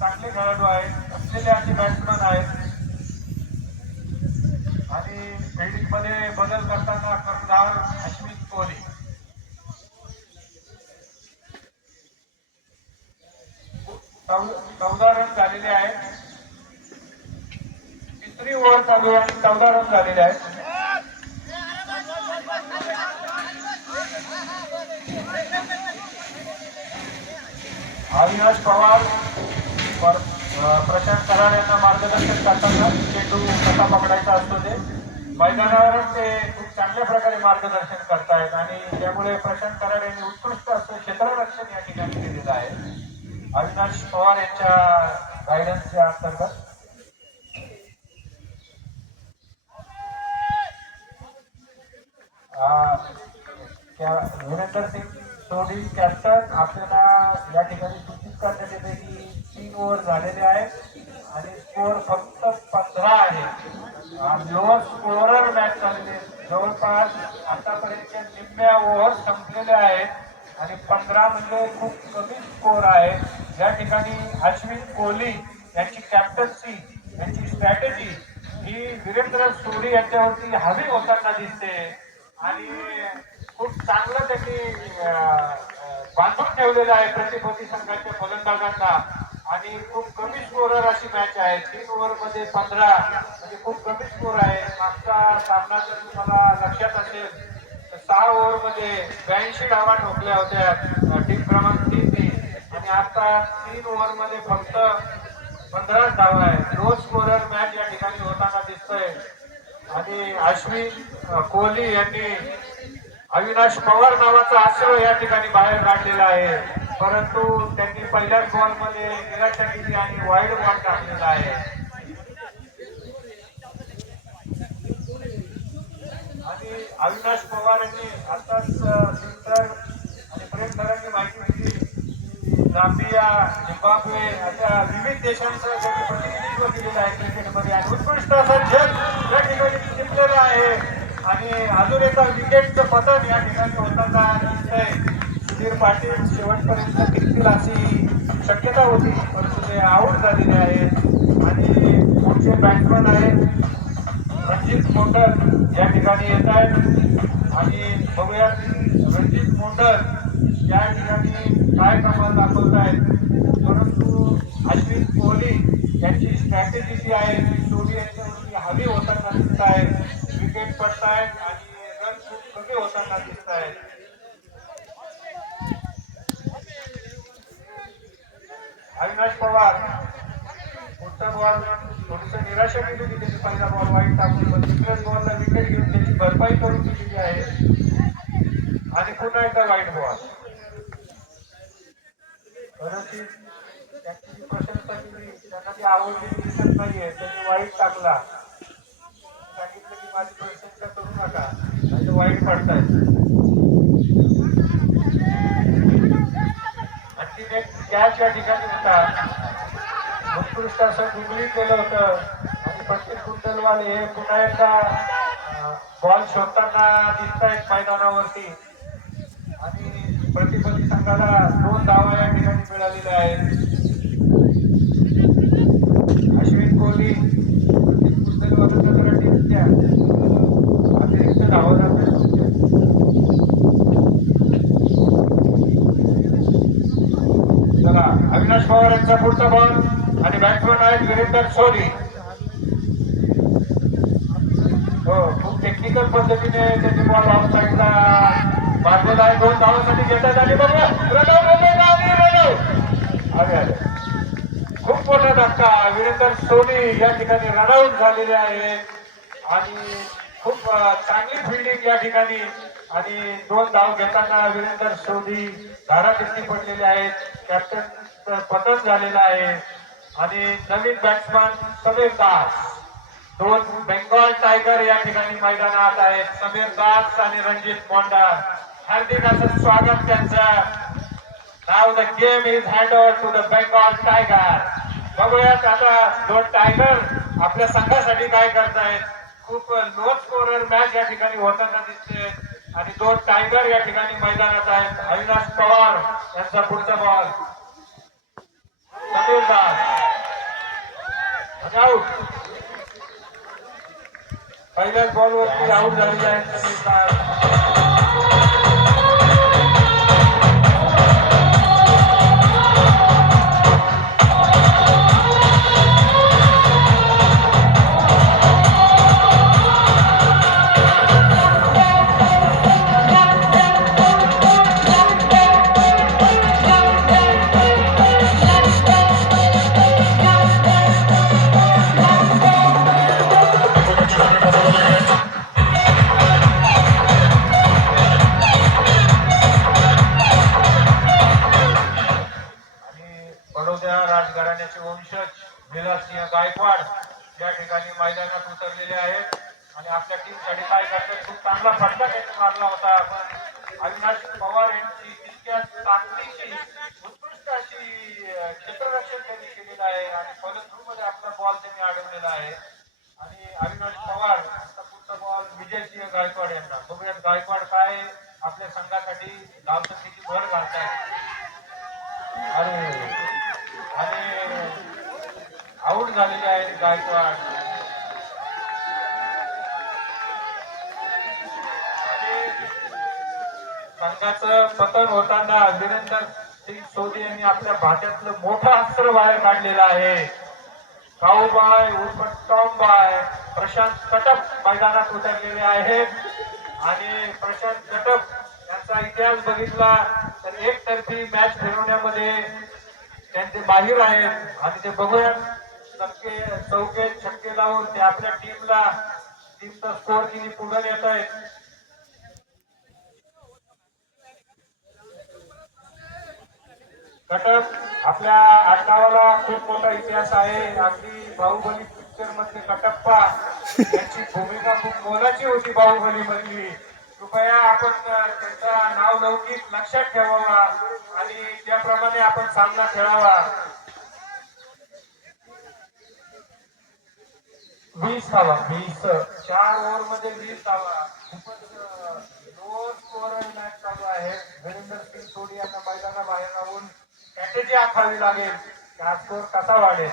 चांगले खेळाडू आहेत, असलेले असे बॅट्समन आहेत आणि फिल्डिंग मध्ये बदल करताना कर्णधार अश्विन कोहली. 14 रन झालेले आहेत. तिसरी ओव्हर चालू आहे आणि 14 रन झालेले आहेत. अविनाश पवार प्रशांत कराड यांना मार्गदर्शन करताना चेंडू कसा पकडायचा असतो ते मैदानावरच ते खूप चांगल्या प्रकारे मार्गदर्शन करतायत आणि त्यामुळे प्रशांत कराड यांनी उत्कृष्ट असं क्षेत्ररक्षण या ठिकाणी केलेलं आहे अविनाश पवार यांच्या गायडन्सच्या अंतर्गत. वीरेंद्र सिंग सोढी कॅप्टन आपल्याला या ठिकाणी सूचित करण्यात येते की 3 ओव्हर झालेले आहेत आणि स्कोअर फक्त 15 आहे. लोअर स्कोरर मॅच झालेले जवळपास आतापर्यंतच्या निम्म्या ओव्हर संपलेल्या आहेत आणि 15 म्हणजे खूप कमी स्कोअर आहे. या ठिकाणी अश्विन कोहली यांची कॅप्टन्सी यांची स्ट्रॅटेजी ही वीरेंद्र सोढी यांच्यावरती हवी होताना दिसते आणि खूप चांगलं त्यांनी बांधून ठेवलेलं आहे प्रतिस्पर्धी संघाच्या फलंदाजांना आणि खूप कमी स्कोरर अशी मॅच आहे. 3 ओव्हर मध्ये 15 म्हणजे खूप कमी स्कोर आहे. मागचा सामना जर तुम्हाला लक्षात असेल तर 6 ओव्हर मध्ये 82 धावा ठोकल्या होत्या टीम क्रमांक 3 आणि आता 3 ओव्हर मध्ये फक्त 15 धावा आहे. लो स्कोरर मॅच या ठिकाणी होताना दिसतोय आणि अश्विन कोहली यांनी अविनाश पवार नावाचा आश्रय या ठिकाणी बाहेर काढलेला आहे परंतु त्यांनी पहिल्याच बॉल मध्ये निराशा केली आणि वाईड बॉल टाकलेला आहे. आणि अविनाश पवार यांनी आताच सिंटर आणि प्रेम सरांनी माहिती दिली झांबिया झिम्बाब्वे अशा विविध देशांचं त्यांनी प्रतिनिधित्व केलेलं आहे क्रिकेटमध्ये आणि उत्कृष्ट असं जग या ठिकाणी जिंकलेलं आहे आणि अजून एका विकेटचं पतन या ठिकाणी होताना दिसतंय. सुधीर पाटील शेवटपर्यंत टिकतील अशी शक्यता होती परंतु ते आऊट झालेले आहेत आणि पुढचे बॅट्समन आहेत रणजित मोंडल या ठिकाणी येत आहेत आणि बघूया रणजित मोंडल या ठिकाणी काय कमाल दाखवत आहेत परंतु अश्विन कोहली यांची स्ट्रॅटेजी जी आहे ती सोडी यांच्यावरती हवी होताना दिसत आहे. विकेट पडतायत आणि रन खूप कमी होताना दिसत आहेत. अविनाश पवार पुढचा बॉल थोडस निराशा केली होती त्याची पहिला बॉल वाईट टाकून पण दुसऱ्याच बॉलला विकेट घेऊन त्याची भरपाई करून दिलेली आहे आणि पुन्हा एकदा वाईट बॉल. कदाचित त्यांची जी प्रशंसा केली त्यांना ती आवडलेली दिसत नाहीये त्यांनी वाईट टाकला सांगितलं की माझी प्रशंसा करू नका नाही वाईट पडतायत. आणखी एक कॅच या ठिकाणी होता उत्कृष्ट असं गुगलीत केलं होतं आणि प्रत्येक कुंडलवाल हे पुन्हा एकदा बॉल शोधताना दिसत आहेत मैदानावरती आणि प्रतिस्पर्धी संघाला 2 धावा या ठिकाणी मिळालेल्या आहेत. अश्विन कोहली कुंडलवालांना जरा टिप्स द्या अतिरिक्त धावा जातात चला. अविनाश पवार यांचा पुढचा बॉल आणि बॅट्समन आहेत वीरेंद्र सोढी. हो खूप टेक्निकल पद्धतीने त्यांनी बॉल ऑफ साईडला मारलेला आहे. 2 धावांसाठी घेण्यात आली बघा अरे खूप मोठा धक्का वीरेंद्र सोढी या ठिकाणी रनआउट झालेले आहेत आणि खूप चांगली फिल्डिंग या ठिकाणी आणि 2 धाव घेताना वीरेंद्र सोढी धारातीर्थी पडलेले आहेत. कॅप्टन पतन झालेला आहे आणि नवीन बॅट्समन समीर दास 2 बेंगॉल टायगर या ठिकाणी मैदानात आहेत. समीर दास आणि रणजित मोंडा हार्दिक असं स्वागत त्यांचं. नाव the game is hand over to the Bengal tiger. बघूयात आता 2 टायगर आपल्या संघासाठी काय करतायत. खूप लो स्कोरर मॅच या ठिकाणी होताना दिसते आणि 2 टायगर या ठिकाणी मैदानात आहेत. अविनाश पवार यांचा पुढचा बॉल समीर दास पहिल्याच बॉलवरती आऊट झालेले आहेत. बडोद्या राजघराण्याचे वंशज विलाससिंह गायकवाड या ठिकाणी मैदानात उतरलेले आहेत आणि आपल्या टीमसाठी काय करतात. खूप चांगला फटका त्यांनी मारला होता. पण अविनाश पवार यांची तितक्याच ताकदीची उत्कृष्ट अशी क्षेत्ररक्षण त्यांनी केलेलं आहे आणि फलंदाजीमध्ये आपला बॉल त्यांनी अडवलेला आहे. आणि अविनाश पवार यांचा पुढचा बॉल विजयसिंह गायकवाड यांना. बघूयात गायकवाड काय आपल्या संघासाठी धावसंख्येची भर घालतायत. आणि आऊट झालेले आहेत गायकवाड. संघाचं पतन होताना वीरेंद्र सिंग सोधी यांनी आपल्या भाट्यातलं मोठं अस्त्र बाहेर काढलेलं आहे. काऊबाय उर्फ टॉमबाय प्रशांत कटप मैदानात उतरलेले आहेत आणि प्रशांत कटप यांचा इतिहास बघितला तर एकतर्फी मॅच फिरवण्यामध्ये त्यांचे माहीर आहेत आणि ते बघूया चौके छक्के लावून ते आपल्या टीमचा स्कोर किती पुढे येत आहेत. कटक आपल्या आडनावाला खूप मोठा इतिहास आहे. अगदी बाहुबली पिक्चर मध्ये कटप्पा यांची भूमिका खूप मोलाची होती बाहुबली मधली. कृपया आपण त्यांचा नाव लौकिक लक्षात ठेवावा आणि त्याप्रमाणे आपण सामना खेळावा. 20 धावा 20 4 ओव्हर मध्ये 20 धावा. खूपच लो स्कोअर मॅच चालू आहे. वीरेंद्र सिंग सोडी यांना मैदानाबाहेर राहून स्ट्रॅटेजी आखावी लागेल. हा स्कोअर कसा वाढेल.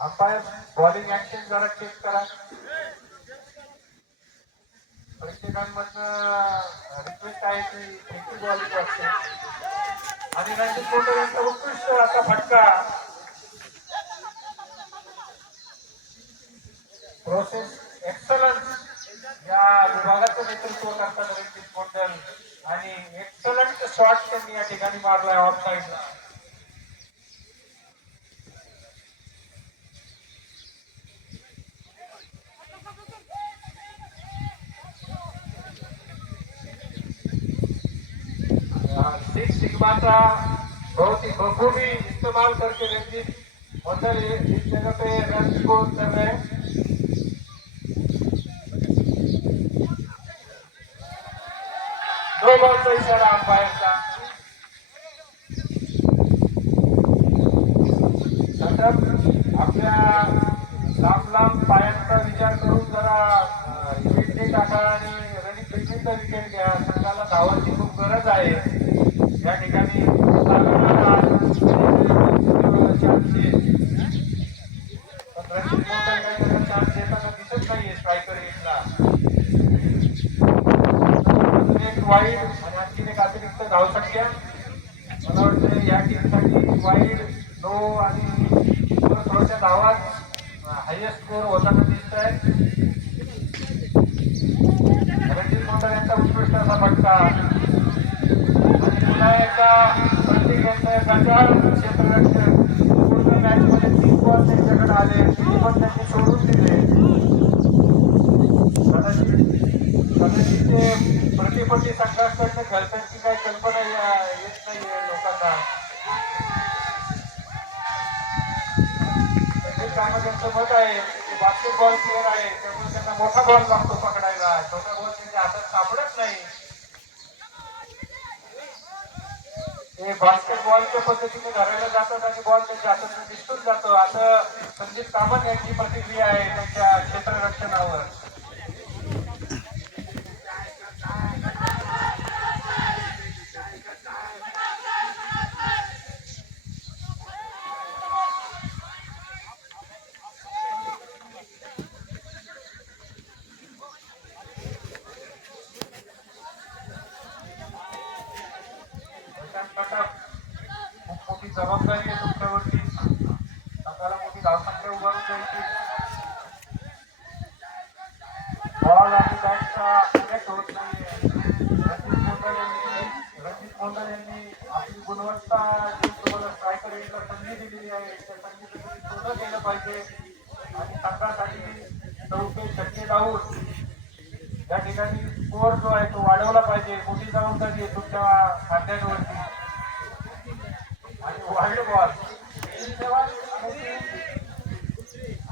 अंपायर बॉलिंग ऍक्शन जरा चेक करा. प्रेक्षकांमधनं रिक्वेस्ट आहे की फेकी बॉलिंग असते आणि रणजित कोटे यांचा उत्कृष्ट असा फटका. प्रोसेस एक्सलन्स या विभागाचं नेतृत्व करतात रणजित कोंडल आणि एक्सलंट शॉट त्यांनी या ठिकाणी मारलाय ऑफ साईडला. सिक्स सिग्मा बहुत ही बखूबी इस्तेमाल करके रंजीत कोंडल इस जगह पे रन स्कोर कर रहे हैं. दो बॉल का इशारा अंपायर का. आपल्या लांब पायांचा विचार करून जरा विकेट टाका आणि रनिंग बिटवीनचा विकेट घ्या. संघाला धावांची खूप गरज आहे या ठिकाणी. चान्स देताना दिसत नाहीये स्ट्रायकर एटला. एक वाईड आणि आणखीन एक अतिरिक्त धावसंख्या. मला वाटतं या टीमसाठी वाईड नो आणि थोड्याशा धावात हायएस्ट स्कोर होताना दिसत आहे. रणजित कोंडल यांचा उत्कृष्ट असा फटका आणि पुन्हा एकदा प्रत्येक गजाळ क्षेत्ररक्षक. पूर्ण मॅच मध्ये 3 बॉल त्यांच्याकडे आले, 3 पण त्यांनी सोडून दिले. कदाचित ते प्रतिपत्ती संघाकडनं खेळताची काही कल्पना येत नाहीये लोकांना. त्यांचं मत आहे की बास्केटबॉल प्लेअर आहे त्यामुळे त्यांना मोठा बॉल लागतो पकडायला. छोटा बॉल त्यांच्या हातात सापडत नाही. ते बास्केटबॉलच्या पद्धतीने धरायला जातात आणि बॉल त्यांच्या हातात दिसून जातो. असं संदीप कामत यांची प्रतिक्रिया आहे त्यांच्या क्षेत्ररक्षणावर. जबाबदारी आहे तुमच्यावरती. संघाला मोठी धावसंख्या उभारून द्यायची. बॉल आणि बॅटचा कनेक्ट होत नाहीये. रणजित मोंडल यांनी आपली गुणवत्ता जी तुम्हाला स्ट्रायकर यांना संधी दिलेली आहे त्या संधीचं पूर्ण केलं पाहिजे आणि संघासाठी 4 छक्के लावून या ठिकाणी स्कोअर जो आहे तो वाढवला पाहिजे. मोठी जबाबदारी आहे तुमच्या खात्यांवरती. आणि वाईल्ड बॉल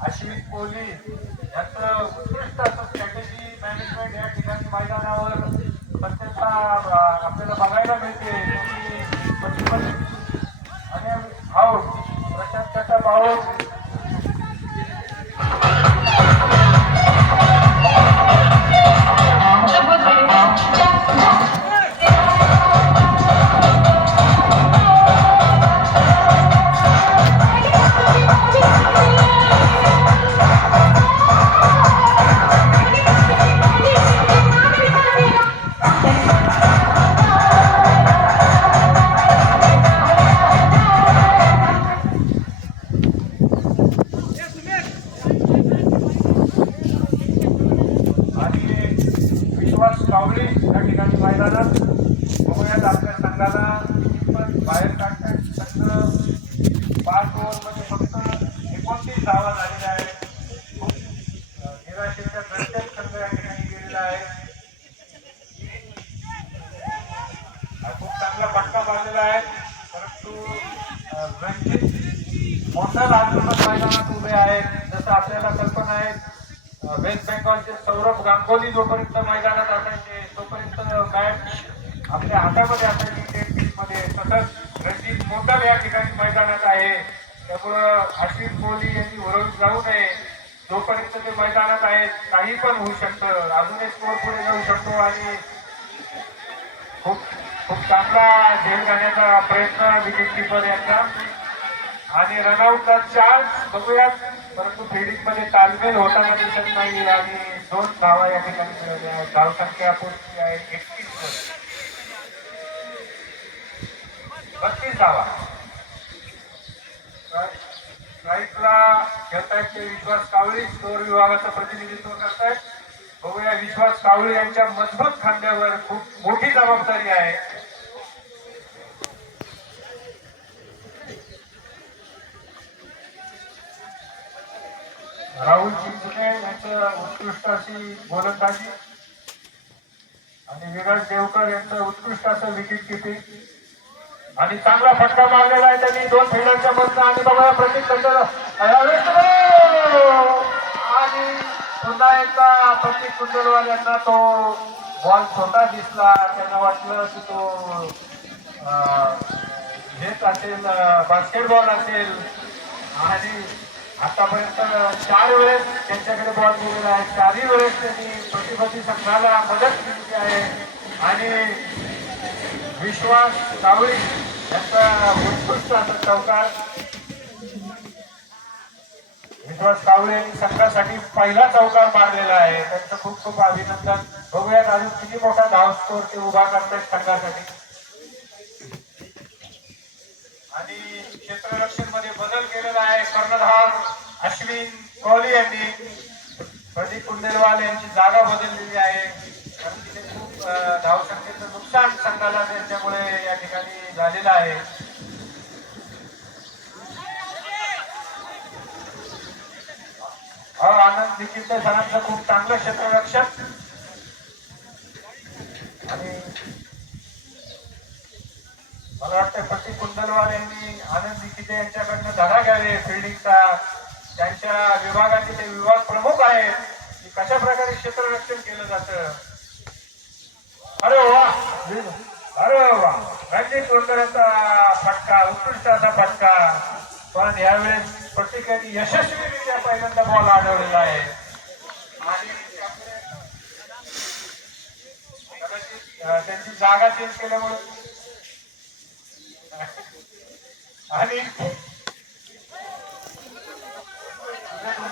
अश्विन कोहली यांचं उत्कृष्ट असं स्ट्रॅटेजी मॅनेजमेंट या ठिकाणी मैदानावर प्रत्यक्षतः आपल्याला बघायला मिळते. आणि आऊट प्रशांत कटप आऊट. कावळे या ठिकाणी मैदानात बघूयात आपल्या संघाला बाहेर काढतात. फक्त 5 ओव्हरमध्ये फक्त 29 धावा झालेल्या आहेत. खूप निराशेच्या प्रत्येक संघ या ठिकाणी गेलेला आहे. खूप चांगला फटका मारलेला आहे परंतु रणजित मोंडल आजूबाजूला मैदानात उभे आहेत. जसं आपल्याला कल्पना आहे वेस्ट बेंगॉलचे सौरभ गांगुली जोपर्यंत मैदानात असायचे तोपर्यंत मॅच आपल्या हातामध्ये असायची टेस्ट मध्ये. तसंच रणजित मोंडल या ठिकाणी मैदानात आहे. त्यामुळं अश्विन कोहली यांनी वरळून जाऊ नये. जोपर्यंत ते मैदानात आहेत काही पण होऊ शकतं. अजून एक स्कोअर पुढे जाऊ शकतो आणि खूप खूप चांगला झेल घालण्याचा प्रयत्न विकेट किपर यांचा. आणि रनआउटचा चान्स बघूयात परंतु फिल्डिंग मध्ये तालमेल होताना दिसत नाही. आणि 2 धावा या ठिकाणी मिळाल्या. धावसंख्या पोहोचली आहे 32 धावा. स्ट्राईकला खेळतायत ते विश्वास कावळे स्कोर विभागाचं प्रतिनिधित्व करतायत. बघूया विश्वास कावळे यांच्या मजबूत खांद्यावर खूप मोठी जबाबदारी आहे. राहुल चिंचणे यांचं उत्कृष्ट अशी गोलंदाजी आणि विराज देवकर यांचं उत्कृष्ट असं विकेट किपिंग आणि चांगला फटका मारलेला आहे त्यांनी 2 फिल्डरच्या मधनं. आणि बघा प्रतीक आणि पुन्हा एकदा प्रतीक कुंडलवाल यांना तो बॉल छोटा दिसला. त्यांना वाटलं की तो हेच असेल बास्केटबॉल असेल. आणि आतापर्यंत 4 वेळेस त्यांच्याकडे बॉल गेलेला आहे. 4ही वेळेस त्यांनी प्रतिस्पर्धी संघाला मदत केली आहे. आणि विश्वास कावळे यांचा उत्कृष्ट असा चौकार. विश्वास कावळे यांनी संघासाठी पहिला चौकार मारलेला आहे. त्यांचं खूप खूप अभिनंदन. बघूयात अजून किती मोठा धाव स्कोर ते उभा करतात संघासाठी. आणि क्षेत्ररक्षण मध्ये बदल केलेला आहे. कर्णधार अश्विन कोहली यांनी प्रदीप कुंडेलवाल यांची जागा बदललेली आहे. कारण तिथे खूप धावसंख्येचं नुकसान संघाला त्यांच्यामुळे या ठिकाणी झालेलं आहे. आनंद निखिल सरांचं खूप चांगलं क्षेत्ररक्षण. आणि मला वाटतं प्रतीक कुंडलवाल यांनी आनंद निखिते यांच्याकडनं धडा घ्यावे फिल्डिंगचा. त्यांच्या विभागाचे ते विभाग प्रमुख आहेत की कशा प्रकारे क्षेत्ररक्षण केलं जातं. अरे वा अरे वा रणजित कुंडलचा फटका उत्कृष्ट असा फटका. पण यावेळेस प्रत्येकाने यशस्वीरित्या पहिल्यांदा बॉल अडवलेला आहे. आणि त्यांची जागा चेंज केल्यामुळे आणि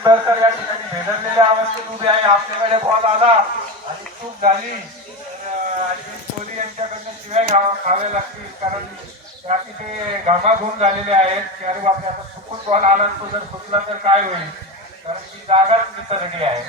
तर या ठिकाणी भेदरलेल्या अवस्थेत उभे आहे. आपल्याकडे बॉल आला आणि चूक झाली अश्विन कोहली यांच्याकडनं शिव्या खाव्या लागतील. कारण त्या तिथे घामाघूम झालेले आहेत की अरे बापरे आता चुकून बॉल आला तो जर सुटला तर काय होईल, कारण ती जागाच निसरडी आहे.